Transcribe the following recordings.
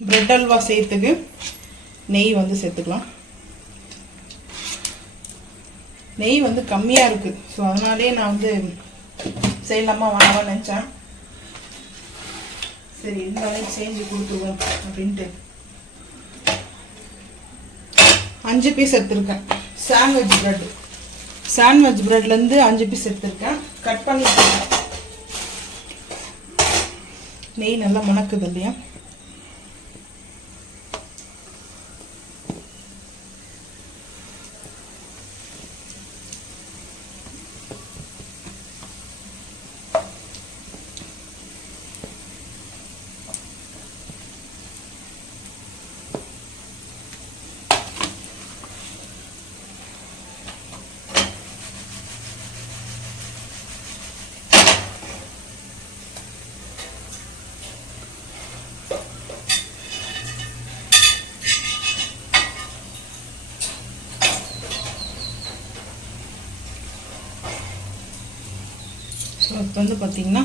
Bread halwa செய்யறதுக்கு நெய் வந்து சேர்த்துக்கலாம். நெய் வந்து கம்மியாக இருக்குது. ஸோ அதனாலே நான் வந்து செய்யலாமா வேணாமான்னு நினச்சேன். சரி இருந்தாலும் செஞ்சு கொடுத்துருவோம் அப்படின்ட்டு 5 பீஸ் எடுத்துருக்கேன். சாண்ட்விச் ப்ரெட்லேருந்து 5 பீஸ் எடுத்துருக்கேன். கட் பண்ணிட்டு நெய் நல்லா மணக்குது இல்லையா? ஸோ இப்போ வந்து பார்த்தீங்கன்னா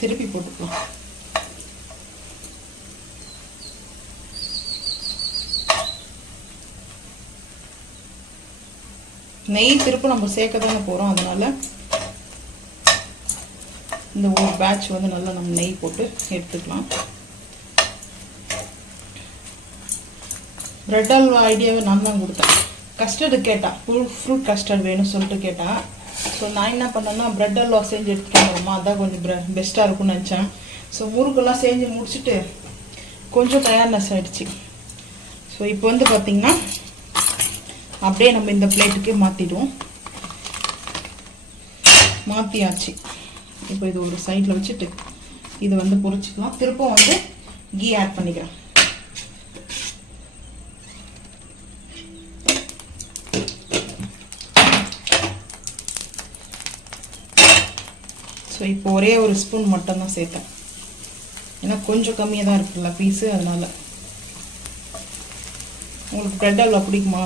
திருப்பி போட்டுக்கலாம். நெய் திருப்பி நம்ம சேர்க்க தானே போகிறோம். அதனால இந்த ஒரு பேட்ச் வந்து நல்லா நம்ம நெய் போட்டு எடுத்துக்கலாம். பிரெட் அல்வா ஐடியாவை நான் தான் கொடுத்தேன். கஸ்டர்டு கேட்டான், ஃப்ரூட் கஸ்டர்ட் வேணும்னு சொல்லிட்டு கேட்டான். ஸோ நான் என்ன பண்ணேன்னா பிரெட் அல்வா செஞ்சு எடுத்துகிட்டு வரமா, அதான் கொஞ்சம் பெஸ்ட்டாக இருக்கும்னு நினச்சேன். ஸோ முறுக்கெல்லாம் செஞ்சு முடிச்சுட்டு கொஞ்சம் தயார்னஸ் ஆகிடுச்சு. ஸோ இப்போ வந்து பார்த்திங்கன்னா அப்படியே நம்ம இந்த பிளேட்டுக்கு மாற்றிடுவோம். மாற்றியாச்சு. இப்போ இது ஒரு சைடில் வச்சுட்டு இது வந்து பொரிச்சிக்கலாம். திருப்பம் வந்து கீ ஆட் பண்ணிக்கிறேன். ஸோ இப்போ ஒரே ஒரு ஸ்பூன் மட்டும்தான் சேர்த்தேன். ஏன்னா கொஞ்சம் கம்மியாக தான் இருக்குல்ல பீஸு, அதனால். உங்களுக்கு பிரெட் அல்வா பிடிக்குமா?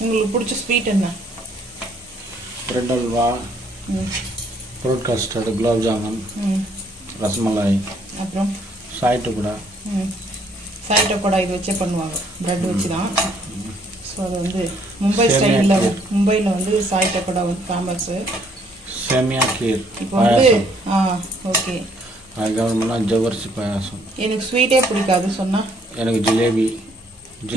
உங்களுக்கு பிடிச்ச ஸ்வீட் என்ன? Bread halwa, fruit custard, gulab jamun, rasmalai, அப்புறம் சாய் டொக்கடா. சாய் டொக்கடா இது வச்சே பண்ணுவாங்க, பிரெட் வச்சு தான். ஸோ அது வந்து மும்பை ஸ்டைலில், மும்பையில் வந்து சாய் டொக்கடா வந்து ஃபேமஸ்ஸு. சேமியா கீர் இப்போ வந்து ஓகே. அதுக்கப்புறமா ஜவ்வரிசி பாயாசம். எனக்கு ஸ்வீட்டே பிடிக்காது சொன்னால். எனக்கு ஜிலேபி.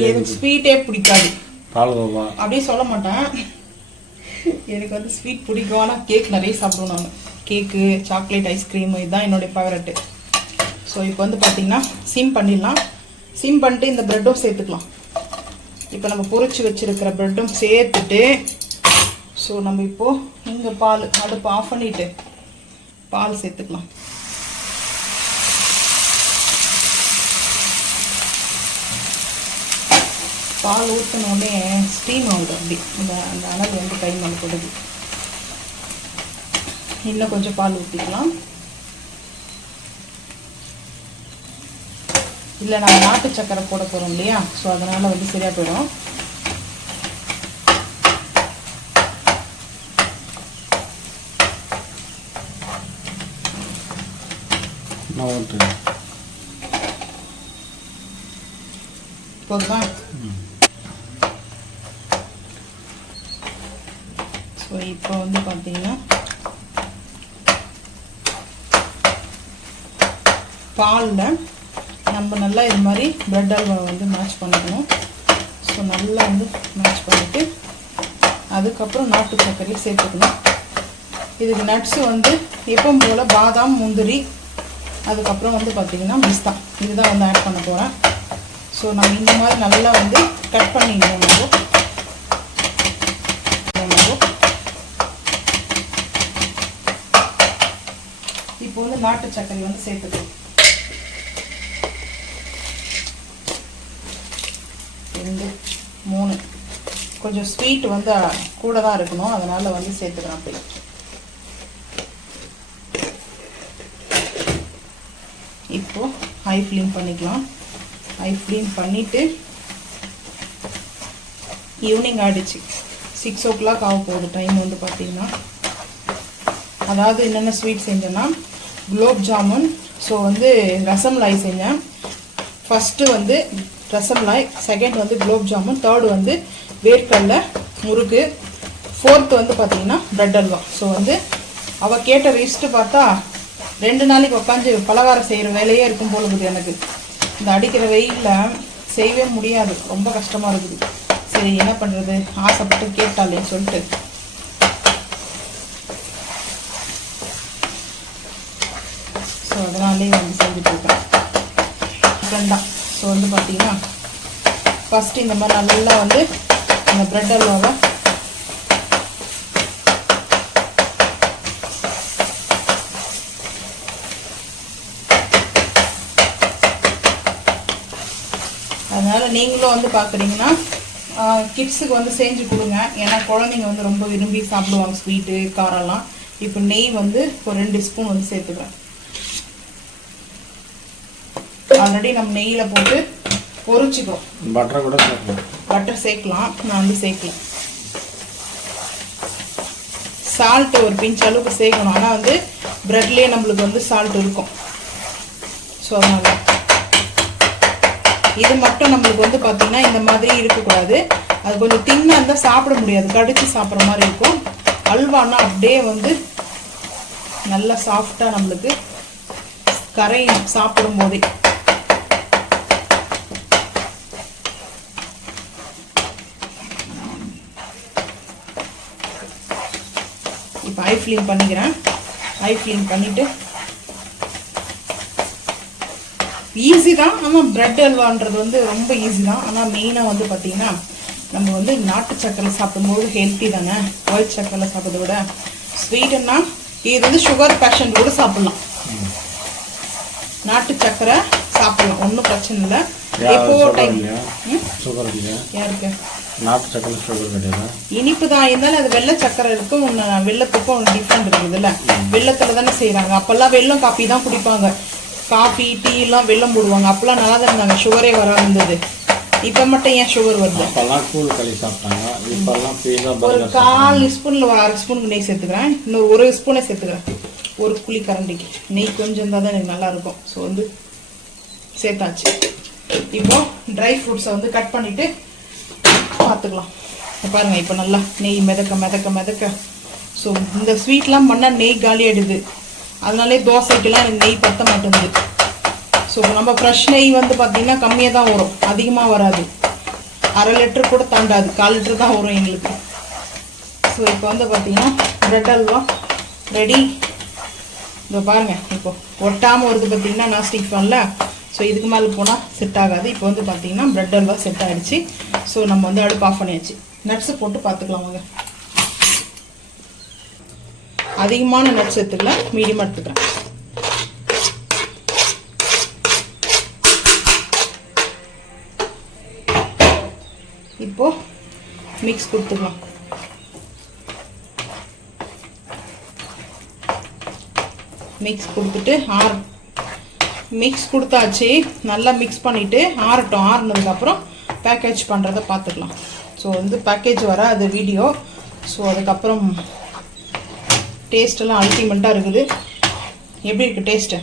எனக்கு ஸ்வீட்டே பிடிக்காது. பால்கோவா அப்படியே சொல்ல மாட்டேன். எனக்கு வந்து ஸ்வீட் பிடிக்கும். ஆனால் கேக் நிறைய சாப்பிடுவோம் நாங்கள். கேக்கு, சாக்லேட், ஐஸ்கிரீம் இதுதான் என்னுடைய ஃபேவரெட்டு. ஸோ இப்போ வந்து பார்த்திங்கன்னா சிம் பண்ணிடலாம். சிம் பண்ணிட்டு இந்த ப்ரெட்டும் சேர்த்துக்கலாம். இப்போ நம்ம பொரிச்சு வச்சுருக்கிற ப்ரெட்டும் சேர்த்துட்டு, ஸோ நம்ம இப்போது இங்கே பால் அடுப்பு ஆஃப் பண்ணிவிட்டு பால் சேர்த்துக்கலாம். பால் ஊற்றினோடனே ஸ்டீம் ஆகுது. அப்படி அந்த அளவு வந்து கை மேலே கொடுது. இன்னும் கொஞ்சம் பால் ஊற்றிக்கலாம். இல்லை நம்ம நாட்டு சக்கரை போட போகிறோம் இல்லையா? ஸோ அதனால் வந்து சரியாக போயிடும். போதுமா? ஸோ இப்போ வந்து பார்த்தீங்கன்னா பாலில் நம்ம நல்லா இது மாதிரி பிரெட் அல்வா வந்து மேட்ச் பண்ணிக்கணும். ஸோ நல்லா வந்து மேட்ச் பண்ணிவிட்டு அதுக்கப்புறம் நாட்டு சர்க்கரையை சேர்த்துக்கணும். இதுக்கு நட்ஸு வந்து எப்பவும் போல் பாதாம், முந்திரி, அதுக்கப்புறம் வந்து பார்த்திங்கன்னா பிஸ்தா, இதுதான் வந்து ஆட் பண்ண போகிறேன். ஸோ நம்ம இந்த மாதிரி நல்லா வந்து கட் பண்ணிடணும். இப்போ வந்து நாட்டு சர்க்கரை வந்து சேர்த்துக்கணும். 2, 3 கொஞ்சம் ஸ்வீட் வந்து கூட தான் இருக்கணும், அதனால் வந்து சேர்த்துக்கிறேன். அப்படி இப்போது ஹை ஃப்ளேம் பண்ணிக்கலாம். ஹை ஃப்ளேம் பண்ணிவிட்டு ஈவினிங் ஆகிடுச்சு, 6 o'clock ஆக போகுது டைம் வந்து பார்த்தீங்கன்னா. அதாவது என்னென்ன ஸ்வீட் செஞ்சேன்னா குலோப் ஜாமுன், ஸோ வந்து ரசமலாய் செஞ்சேன். ஃபஸ்ட்டு வந்து ரசமலாய், செகண்ட் வந்து குலோப் ஜாமுன், தேர்டு வந்து வேர்க்கடலை முறுக்கு, ஃபோர்த்து வந்து பார்த்தீங்கன்னா பிரெட் அல்வா. ஸோ வந்து அவள் கேட்ட லிஸ்ட்டு பார்த்தா 2 நாளைக்கு உட்காந்து பலகாரம் செய்கிற வேலையே இருக்கும் போல இருக்குது. எனக்கு இந்த அடிக்கிற வெயிலில் செய்யவே முடியாது, ரொம்ப கஷ்டமாக இருக்குது. சரி என்ன பண்ணுறது, ஆசைப்பட்டு கேட்டாலேன்னு சொல்லிட்டு ஸோ அதனாலே வந்து செஞ்சுட்ருக்கேன் ஃப்ரெண்டாக. ஸோ வந்து பார்த்தீங்கன்னா ஃபஸ்ட்டு இந்த மாதிரி நல்லா வந்து இந்த பிரெட் அல்வாவை அதனால் நீங்களும் வந்து பார்க்குறீங்கன்னா கிட்ஸுக்கு வந்து செஞ்சு கொடுங்க. ஏன்னா குழந்தைங்க வந்து ரொம்ப விரும்பி சாப்பிடுவாங்க ஸ்வீட்டு காரம்லாம். இப்போ நெய் வந்து ஒரு 2 ஸ்பூன் வந்து சேர்த்துக்கிறேன். ஆல்ரெடி நம்ம நெய்யில் போட்டு பொரிச்சுக்கிறோம். பட்டர் கூட சேர்க்கலாம், பட்டர் சேர்க்கலாம், நான் வந்து சேர்க்கல. சால்ட்டு ஒரு பிஞ்ச் அளவுக்கு சேர்க்கணும், ஆனால் வந்து ப்ரெட்லேயே நம்மளுக்கு வந்து சால்ட் இருக்கும். ஸோ அதனால இது மட்டும் நம்மளுக்கு வந்து பார்த்தீங்கன்னா இந்த மாதிரி இருக்கக்கூடாது. அது கொஞ்சம் தின்னாக இருந்தால் சாப்பிட முடியாது, கடிச்சு சாப்பிட்ற மாதிரி இருக்கும். அல்வானா அப்படியே வந்து நல்லா சாஃப்டாக நம்மளுக்கு கரையும் சாப்பிடும் போதே. இப்போ ஐ ஃப்ளேம் பண்ணிக்கிறேன். ஐ ஃப்ளேம் பண்ணிவிட்டு ஈஸி தான். ஆனால் பிரெட் அல்வான்றது வந்து ரொம்ப ஈஸி தான். ஆனால் மெயினாக வந்து பார்த்திங்கன்னா நம்ம வந்து நாட்டு சக்கரை சாப்பிடும்போது ஹெல்த்தி தானே, ஒயிட் சக்கரை சாப்பிட்றத விட. ஸ்வீட்டுன்னா இது வந்து சுகர் பேஷண்ட் கூட சாப்பிட்லாம், நாட்டு சக்கரை சாப்பிட்லாம், ஒன்றும் பிரச்சனை இல்லை. எப்போ டைம் சுகர் இல்லையா யாருக்கு நாட்டு சக்கரை சுகர் கிடையாது, இனிப்பு தான் இருந்தாலும் அது வெள்ளை சக்கரை இருக்கும், வெள்ளத்துக்கும் டிஃப்ரெண்ட் இருக்குதுல்ல. வெள்ளத்தில் தானே செய்கிறாங்க. அப்போல்லாம் வெள்ளம் காப்பி தான் குடிப்பாங்க, காஃபி டீ எல்லாம் வெல்லம் போடுவாங்க. அப்பெல்லாம் நல்லா தான் இருந்தாங்க, சுகரே வராமல் இருந்தது. இப்போ மட்டும் ஏன் சுகர் வருது? அப்பெல்லாம் கூழ் களி சாப்பிட்டாங்க, இப்பெல்லாம் பீஸா ஒரு 4 ஸ்பூனில் 6 ஸ்பூனுக்கு நெய் சேர்த்துக்கிறேன். இன்னும் 1 ஸ்பூனே சேர்த்துக்கிறேன், ஒரு குழி கரண்டிக்கு. நெய் கொஞ்சம் இருந்தால் தான் எனக்கு நல்லாயிருக்கும். ஸோ வந்து சேர்த்தாச்சு. இப்போ ட்ரை ஃப்ரூட்ஸை வந்து கட் பண்ணிவிட்டு பார்த்துக்கலாம். பாருங்கள், இப்போ நல்லா நெய் மிதக்க மிதக்க மிதக்க. ஸோ இந்த ஸ்வீட்லாம் பண்ணால் நெய் காலி ஆகிடுது, அதனாலே தோசைக்கெல்லாம் எனக்கு நெய் பற்ற மாட்டேங்குது. ஸோ நம்ம ஃப்ரெஷ் நெய் வந்து பார்த்திங்கன்னா கம்மியாக தான் வரும், அதிகமாக வராது. 1/2 லிட்டர் கூட தாண்டாது, 1/4 லிட்டர் தான் வரும் எங்களுக்கு. ஸோ இப்போ வந்து பார்த்திங்கன்னா பிரெட் அல்வா ரெடி. இப்போ பாருங்கள், இப்போ ஒட்டாமல் வருது பார்த்திங்கன்னா நாஸ்டிக் ஃபேனில். ஸோ இதுக்கு மேலே போனால் செட் ஆகாது. இப்போ வந்து பார்த்திங்கன்னா பிரெட் அல்வா செட் ஆகிடுச்சு. ஸோ நம்ம வந்து அடுப்பு ஆஃப் பண்ணியாச்சு. நட்ஸை போட்டு பார்த்துக்கலாம் வாங்க. அதிகமான நட்ஸ் எடுத்துக்கல, மீடியமாக எடுத்துக்கிறேன். இப்போ மிக்ஸ் கொடுத்துக்கலாம். மிக்ஸ் கொடுத்துட்டு மிக்ஸ் கொடுத்தாச்சு. நல்லா மிக்ஸ் பண்ணிவிட்டு ஆறட்டும். ஆறுனதுக்கப்புறம் பேக்கேஜ் பண்ணுறதை பார்த்துக்கலாம். ஸோ வந்து பேக்கேஜ் வர அது வீடியோ. ஸோ அதுக்கப்புறம் டேஸ்ட்டெல்லாம் அல்டிமேட்டாக இருக்குது. எப்படி இருக்குது டேஸ்ட்டு?